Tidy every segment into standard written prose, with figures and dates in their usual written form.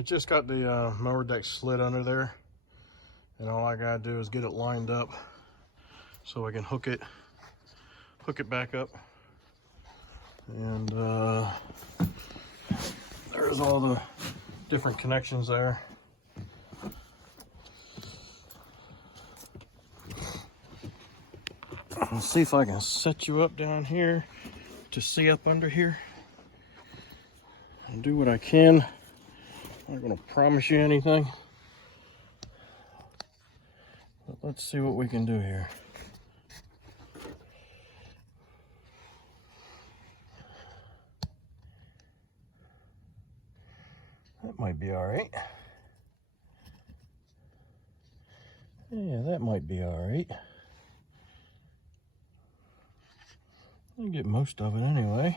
I just got the mower deck slid under there, and all I gotta do is get it lined up so I can hook it back up. And there's all the different connections there. Let's see if I can set you up down here to see up under here and do what I can. I'm not going to promise you anything, but let's see what we can do here. That might be all right. Yeah, that might be all right. I'll get most of it anyway.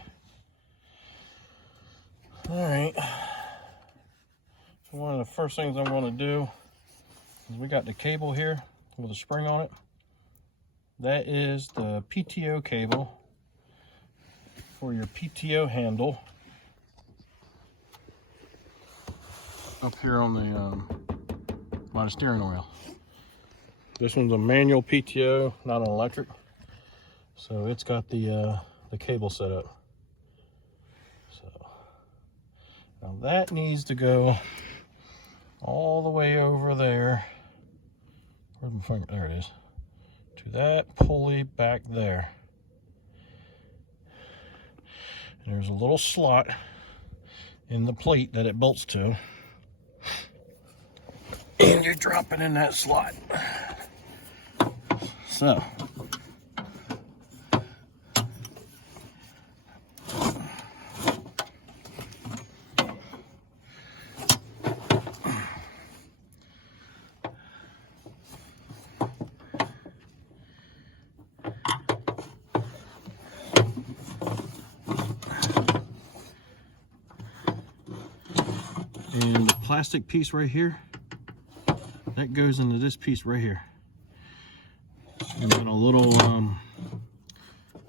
All right. So one of the first things I'm going to do is we got the cable here with a spring on it. That is the PTO cable for your PTO handle up here on the by the steering wheel. This one's a manual PTO, not an electric. So it's got the cable set up. So now that needs to go all the way over there. Where's my finger? There it is. To that pulley back there. And there's a little slot in the plate that it bolts to. And you drop it in that slot. So and the plastic piece right here, that goes into this piece right here. And then a little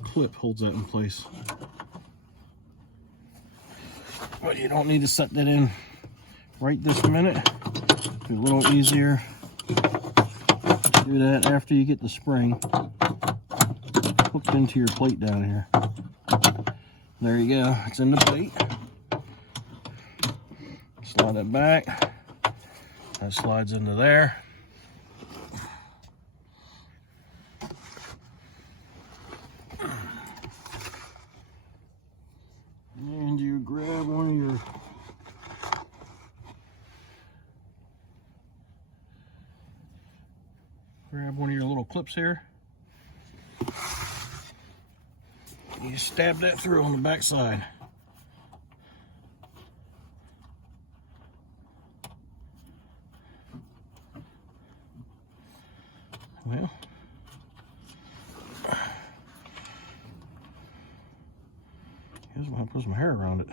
clip holds that in place. But you don't need to set that in right this minute. It's a little easier to do that after you get the spring hooked into your plate down here. There you go, it's in the plate. Slide it back. That slides into there. And you grab one of your little clips here. You stab that through on the back side. Well, I guess I'll put some hair around it.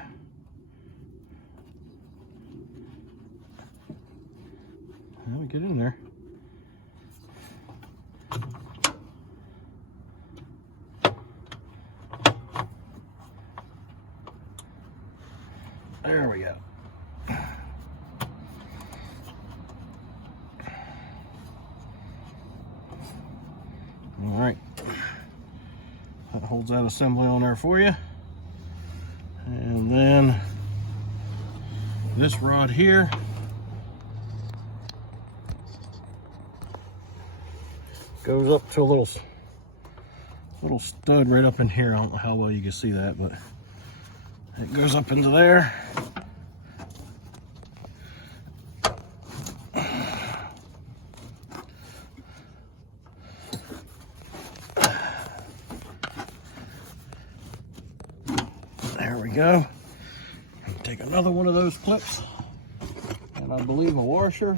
Let me get in there. There we go. All right, that holds that assembly on there for you. And then this rod here goes up to a little stud right up in here. I don't know how well you can see that, but it goes up into there. There we go. Take another one of those clips, and I believe a washer.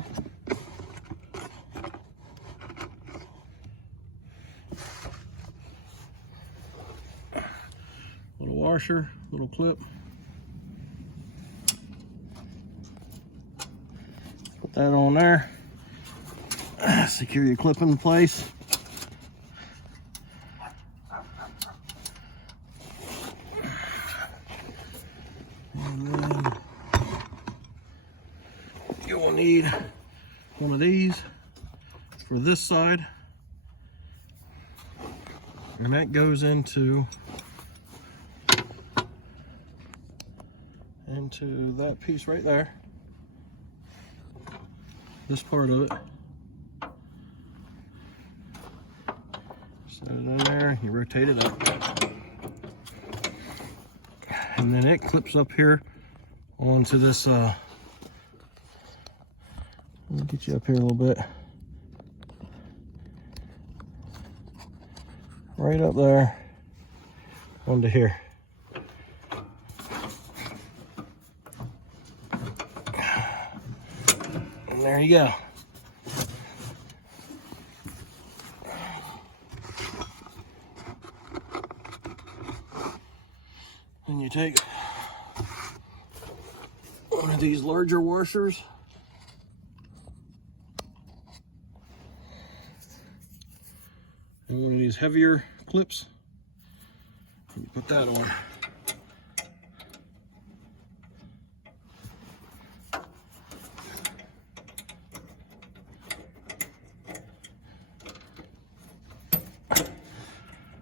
Little washer, little clip. Put that on there. Secure your clip in place. And then need one of these for this side, and that goes into that piece right there, this part of it. Set it in there, you rotate it up, and then it clips up here onto this. Let me get you up here a little bit. Right up there onto here. And there you go. And you take one of these larger washers, and one of these heavier clips, and you put that on.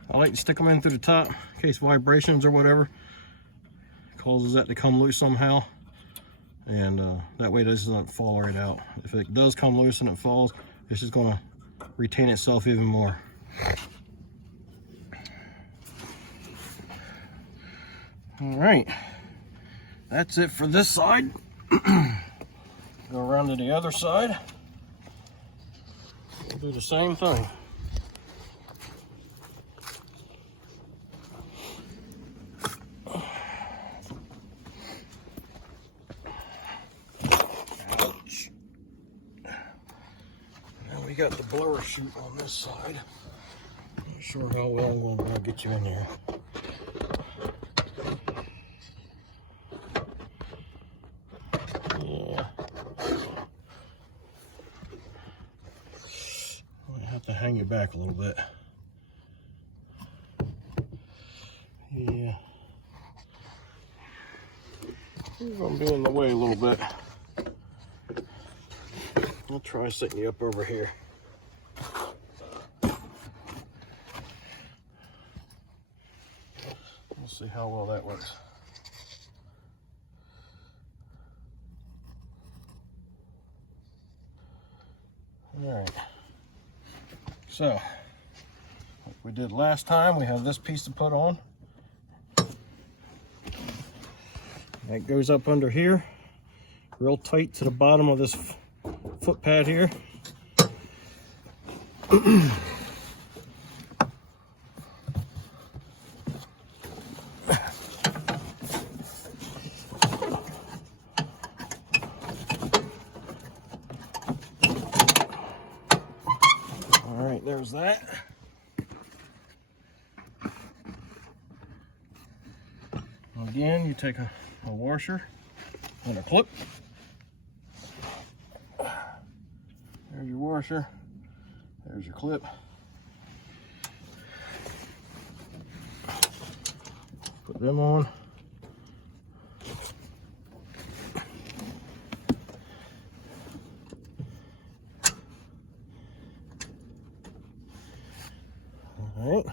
I like to stick them in through the top in case vibrations or whatever causes that to come loose somehow, and that way it doesn't fall right out. If it does come loose and it falls, it's just going to retain itself even more. All right, that's it for this side. Go around to the other side. We'll do the same thing. We got the blower chute on this side. Not sure how well I'm going to get you in there. Yeah. I have to hang it back a little bit. Yeah. I'm going to be in the way a little bit. I'll try setting you up over here. We'll see how well that works. All right. So, like we did last time, we have this piece to put on. That goes up under here, real tight to the bottom of this foot pad here. All right, there's that. Again, you take a washer and a clip. There's your washer, there's your clip. Put them on. All right.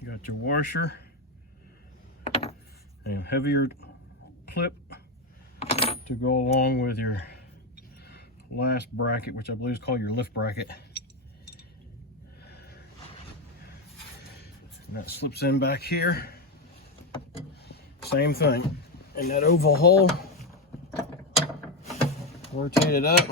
You got your washer and heavier clip to go along with your last bracket, which I believe is called your lift bracket. And that slips in back here. Same thing. And that oval hole, rotate it up.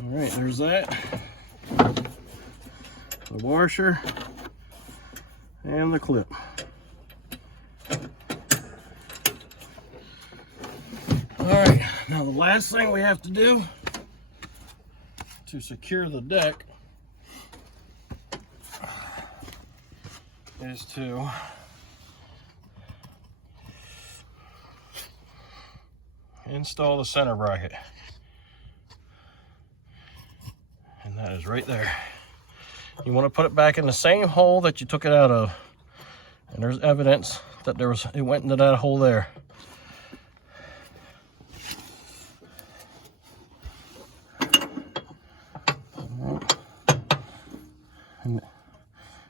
All right, there's that. The washer and the clip. last thing we have to do to secure the deck is to install the center bracket. And that is right there. You want to put it back in the same hole that you took it out of. And there's evidence that it went into that hole there.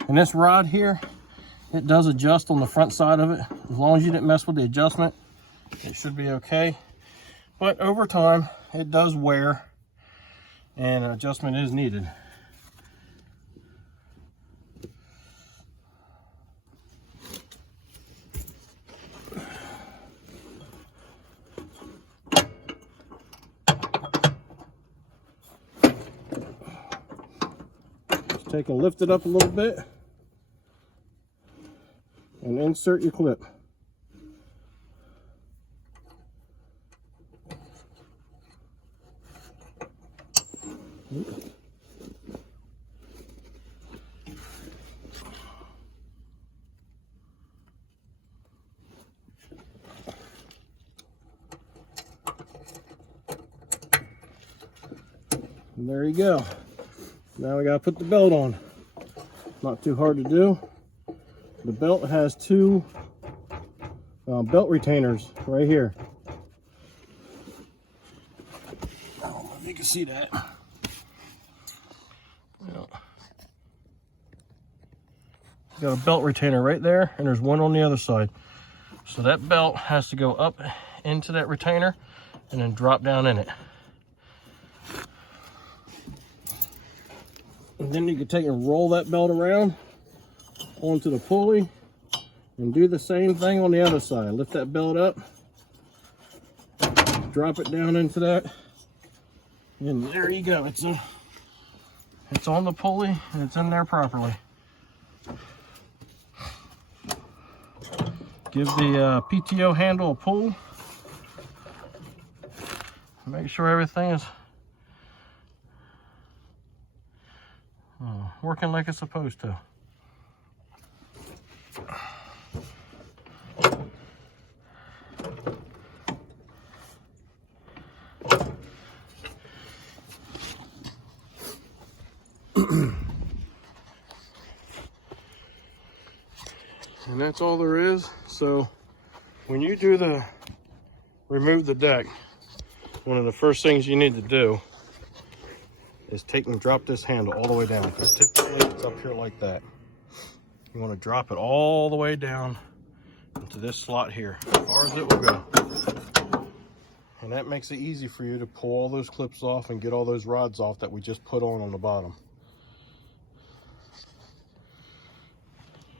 And this rod here, it does adjust on the front side of it. As long as you didn't mess with the adjustment, it should be okay. But over time, it does wear, and an adjustment is needed. Just take and lift it up a little bit and insert your clip. And there you go. Now we gotta put the belt on. Not too hard to do. The belt has two belt retainers right here. I don't know if you can see that. Got a belt retainer right there, and there's one on the other side. So that belt has to go up into that retainer and then drop down in it. And then you can take and roll that belt around onto the pulley and do the same thing on the other side. Lift that belt up, drop it down into that, and there you go. It's on the pulley and it's in there properly. Give the PTO handle a pull. Make sure everything is working like it's supposed to. And that's all there is. So when you do remove the deck, one of the first things you need to do is take and drop this handle all the way down, because typically it's up here like that. You want to drop it all the way down into this slot here, as far as it will go. And that makes it easy for you to pull all those clips off and get all those rods off that we just put on the bottom.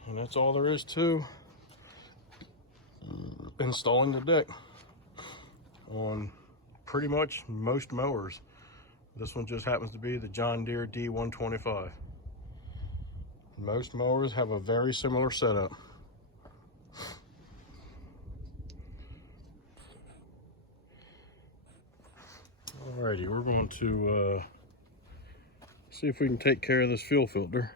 And that's all there is to installing the deck on pretty much most mowers. This one just happens to be the John Deere D125. Most mowers have a very similar setup. Alrighty, we're going to see if we can take care of this fuel filter.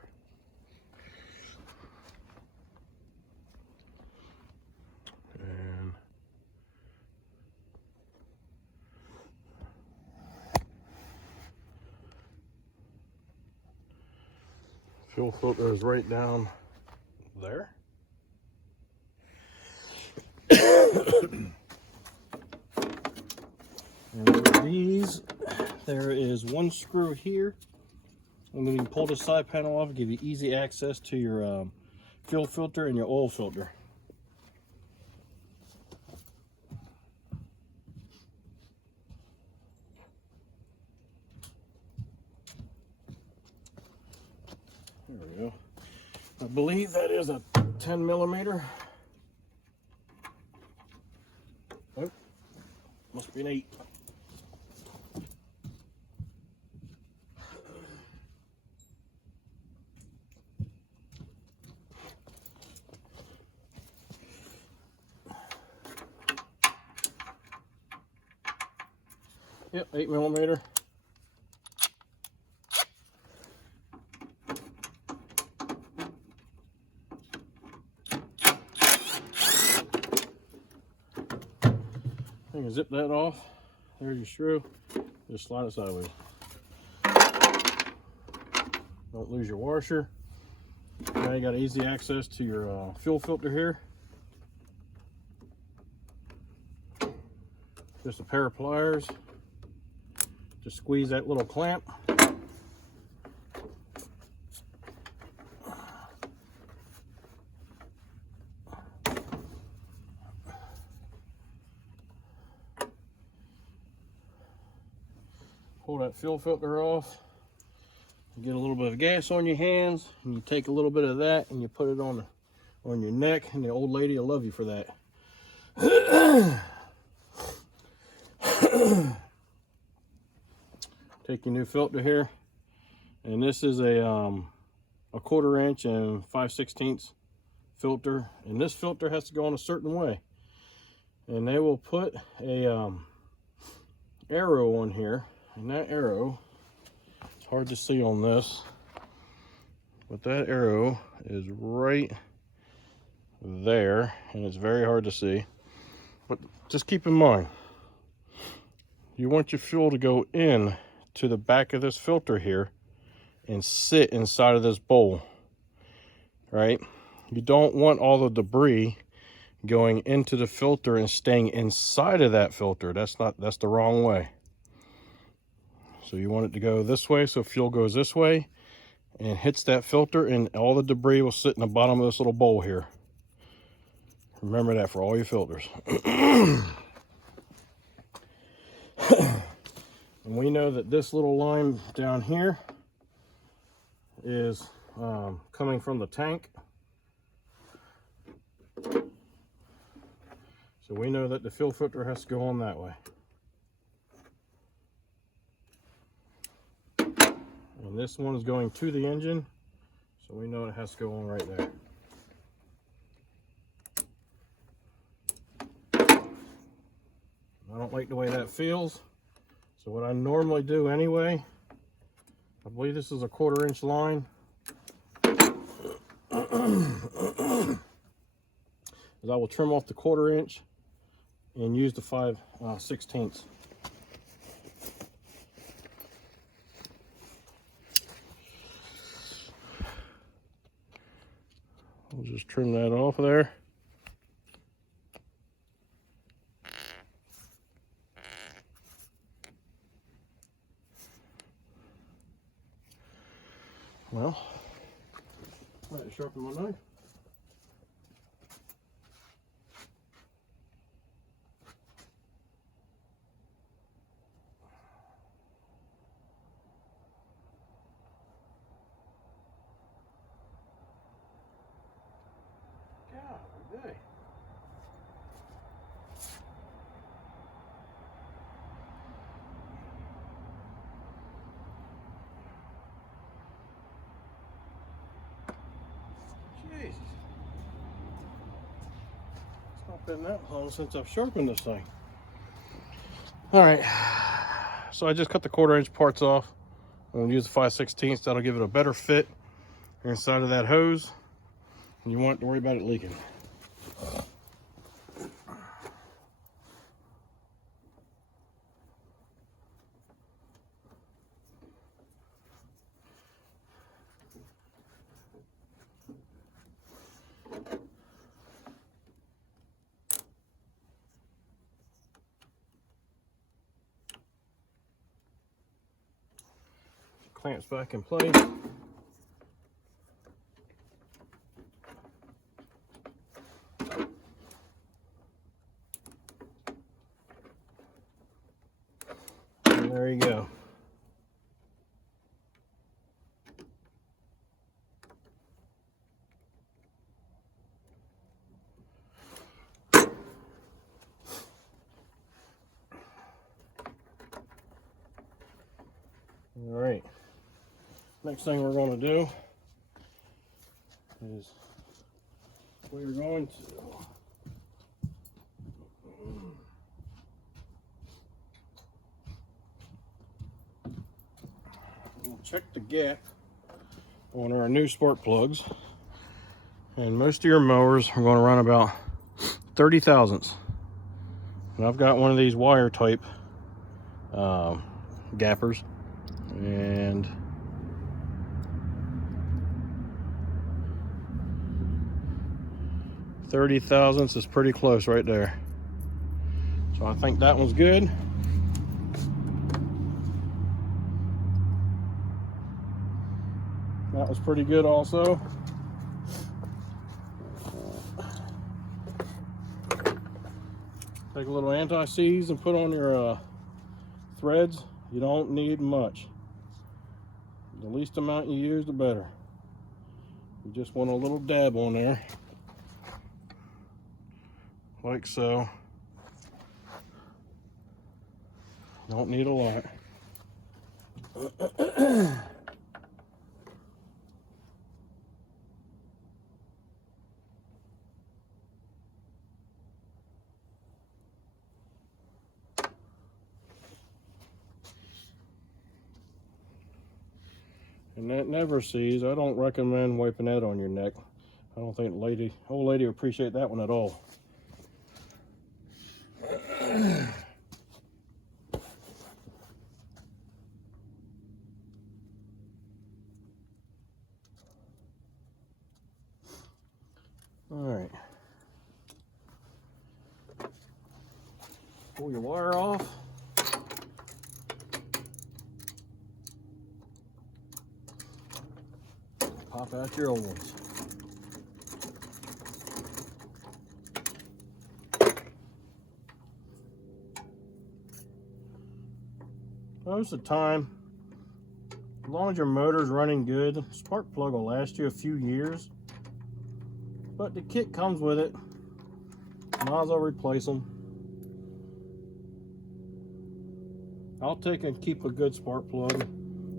Fuel filter is right down there. And with these, there is one screw here, and then you can pull the side panel off and give you easy access to your fuel filter and your oil filter. There we go. I believe that is a 10 millimeter. Oh, must be an 8. Yep, 8mm. You can zip that off. There's your screw. Just slide it sideways. Don't lose your washer. Now you got easy access to your fuel filter here. Just a pair of pliers. Just squeeze that little clamp. Pull that fuel filter off. You get a little bit of gas on your hands, and you take a little bit of that and you put it on your neck, and the old lady will love you for that. Take your new filter here, and this is a 1/4 inch and 5/16 filter, and this filter has to go on a certain way, and they will put a arrow on here, and that arrow, it's hard to see on this, but that arrow is right there, and it's very hard to see. But just keep in mind, you want your fuel to go in to the back of this filter here and sit inside of this bowl, right? You don't want all the debris going into the filter and staying inside of that filter. That's the wrong way. So you want it to go this way, so fuel goes this way and hits that filter, and all the debris will sit in the bottom of this little bowl here. Remember that for all your filters. And we know that this little line down here is coming from the tank. So we know that the fuel filter has to go on that way. And this one is going to the engine, so we know it has to go on right there. I don't like the way that feels. So what I normally do anyway, I believe this is a 1/4 inch line, is I will trim off the 1/4 inch and use the 5/16. We'll just trim that off there. Well, I had to sharpen my knife. God, day. Jesus. It's not been that long since I've sharpened this thing. All right, so I just cut the 1/4 inch parts off. I'm gonna use the 5/16. That'll give it a better fit inside of that hose. And you won't have to worry about it leaking. Clamps back in place. And there you go. All right. Next thing we're going to do is we're going to we'll check the gap on our new spark plugs. And most of your mowers are going to run about 30 thousandths. And I've got one of these wire type gappers, and .30 thousandths is pretty close right there. So I think that one's good. That was pretty good also. Take a little anti-seize and put on your threads. You don't need much. The least amount you use, the better. You just want a little dab on there, like so. Don't need a lot. And that never sees. I don't recommend wiping that on your neck. I don't think old lady would appreciate that one at all. All right. Pull your wire off. Pop out your old ones. Most of the time, as long as your motor's running good, the spark plug will last you a few years. But the kit comes with it. Might as well replace them. I'll take and keep a good spark plug.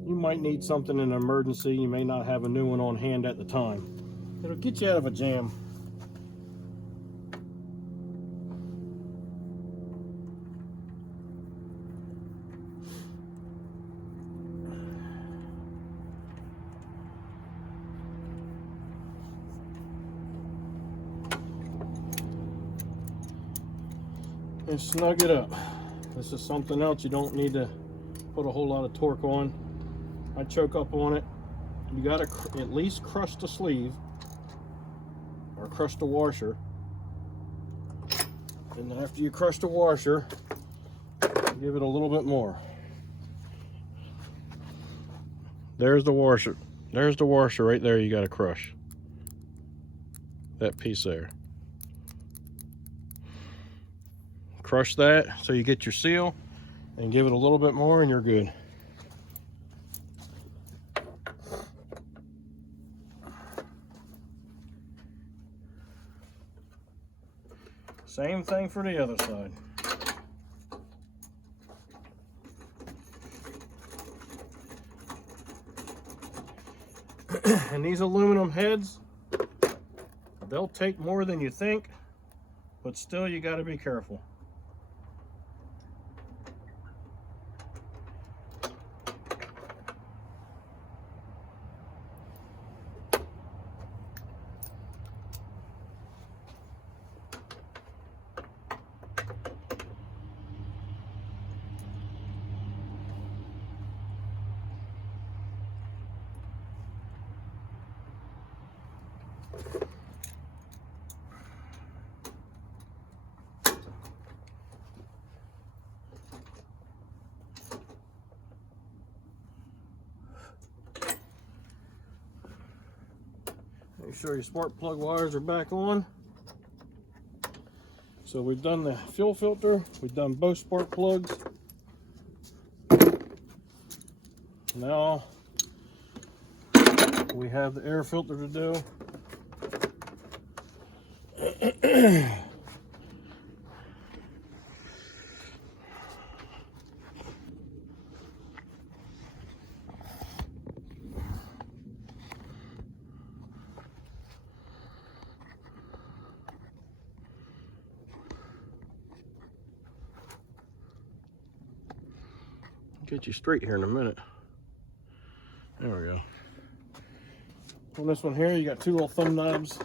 You might need something in an emergency. You may not have a new one on hand at the time. It'll get you out of a jam. And snug it up. This is something else you don't need to put a whole lot of torque on. I choke up on it. You gotta at least crush the sleeve or crush the washer. And then after you crush the washer, give it a little bit more. There's the washer. There's the washer right there. You gotta crush that piece there. Crush that so you get your seal, and give it a little bit more and you're good. Same thing for the other side. And these aluminum heads, they'll take more than you think, but still you got to be careful. Make sure your spark plug wires are back on. So we've done the fuel filter, we've done both spark plugs. Now we have the air filter to do. Get you straight here in a minute. There we go. On this one here, you got 2 little thumb knobs.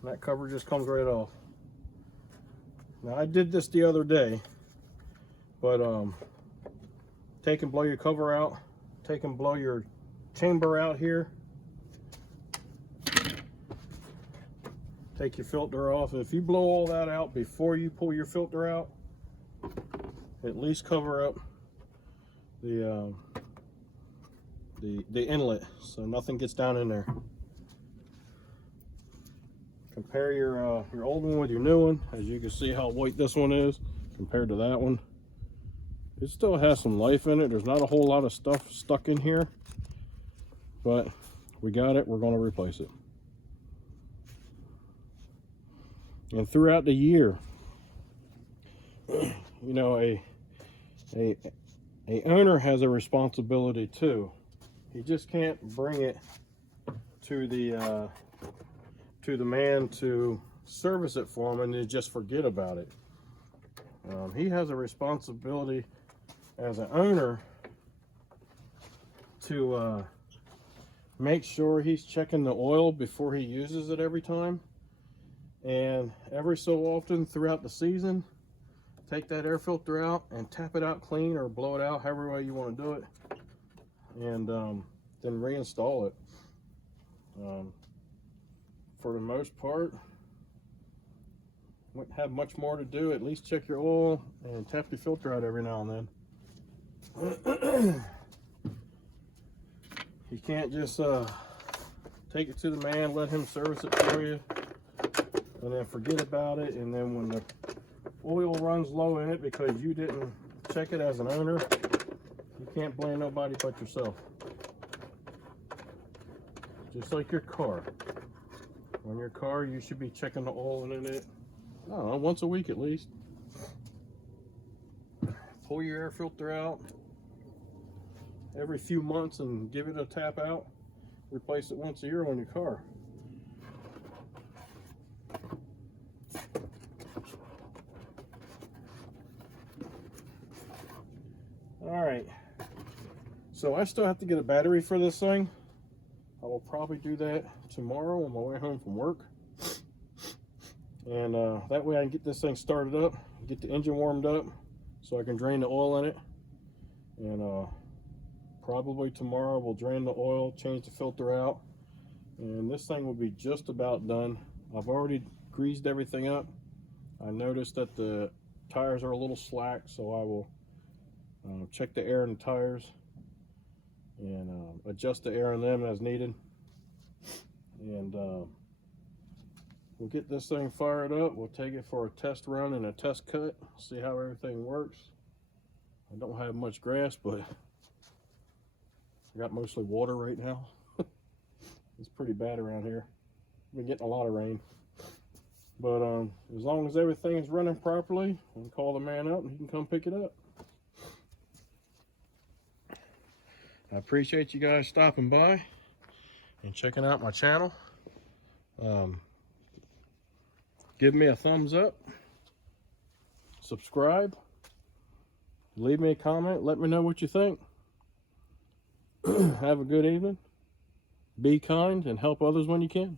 And that cover just comes right off. Now I did this the other day, but take and blow your cover out, take and blow your chamber out here, take your filter off. If you blow all that out before you pull your filter out, at least cover up the inlet so nothing gets down in there. Compare your old one with your new one. As you can see how white this one is compared to that one. It still has some life in it. There's not a whole lot of stuff stuck in here, but we got it. We're going to replace it. And throughout the year, you know, a owner has a responsibility too. He just can't bring it to the man to service it for him and then just forget about it. He has a responsibility as an owner to make sure he's checking the oil before he uses it every time, and every so often throughout the season, take that air filter out and tap it out clean, or blow it out, however way you want to do it, and then reinstall it. For the most part, won't have much more to do. At least check your oil and tap your filter out every now and then. You can't just take it to the man, let him service it for you, and then forget about it, and then when the oil runs low in it because you didn't check it as an owner, you can't blame nobody but yourself. Just like your car. On your car, you should be checking the oil in it, I don't know, once a week at least. Pull your air filter out every few months and give it a tap out. Replace it once a year on your car. Alright, so I still have to get a battery for this thing. I will probably do that tomorrow on my way home from work, and that way I can get this thing started up, get the engine warmed up so I can drain the oil in it, and probably tomorrow we'll drain the oil, change the filter out, and this thing will be just about done. I've already greased everything up. I noticed that the tires are a little slack, so I will check the air in the tires and adjust the air in them as needed, and we'll get this thing fired up. We'll take it for a test run and a test cut, see how everything works. I don't have much grass, but I got mostly water right now. It's pretty bad around here. Been getting a lot of rain, but as long as everything is running properly, we can call the man up and he can come pick it up. I appreciate you guys stopping by and checking out my channel. Give me a thumbs up, subscribe, leave me a comment, let me know what you think. Have a good evening, be kind, and help others when you can.